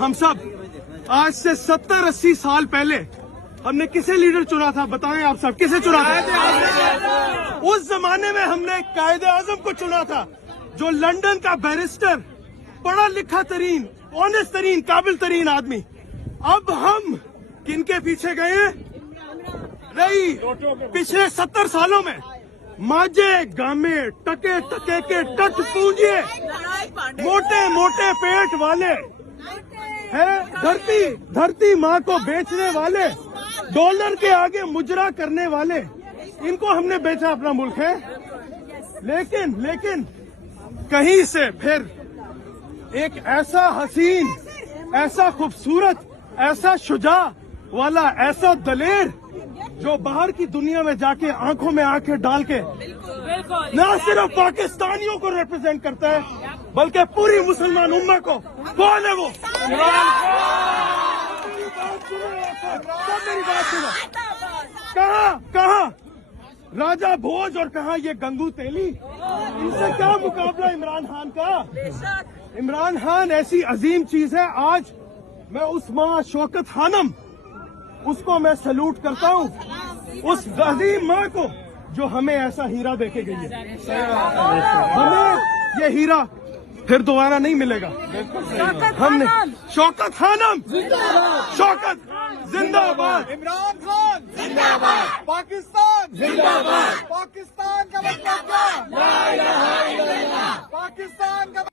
ہم سب آج سے 70-80 سال پہلے ہم نے کسے لیڈر چنا تھا؟ بتائیں آپ سب، کسے چنا تھا؟ اس زمانے میں ہم نے قائد اعظم کو چنا تھا، جو لندن کا بیرسٹر، پڑھا لکھا ترین، آنےسٹ ترین، قابل ترین آدمی۔ اب ہم کن کے پیچھے گئے؟ نہیں، پچھلے 70 سالوں میں ماجے گامے، ٹکے ٹکے کے ٹٹ پونجے، موٹے موٹے پیٹ والے ہیں، دھرتی ماں کو بیچنے والے، ڈالر کے آگے مجرا کرنے والے، ان کو ہم نے بیچا اپنا ملک ہے۔ لیکن کہیں سے پھر ایک ایسا حسین، ایسا خوبصورت، ایسا شجاع والا، ایسا دلیر، جو باہر کی دنیا میں جا کے آنکھوں میں آنکھیں ڈال کے نہ صرف پاکستانیوں کو ریپرزینٹ کرتا ہے بلکہ پوری مسلمان امت کو۔ کون ہے وہ؟ میری بات سنو، کہاں راجہ بھوج اور کہاں یہ گنگو تیلی؟ ان سے کیا مقابلہ عمران خان کا؟ عمران خان ایسی عظیم چیز ہے۔ آج میں اس ماں شوکت خانم، اس کو میں سلوٹ کرتا ہوں، اس عظیم ماں کو جو ہمیں ایسا ہیرا دے کے گئی ہے۔ ہمیں یہ ہیرا پھر دوبارہ نہیں ملے گا۔ ہم نے شوکت خانم، شوکت زندہ باد، عمران خان زندہ باد، پاکستان زندہ باد، پاکستان کا مطلب کیا؟ لا الہ الا اللہ، پاکستان کا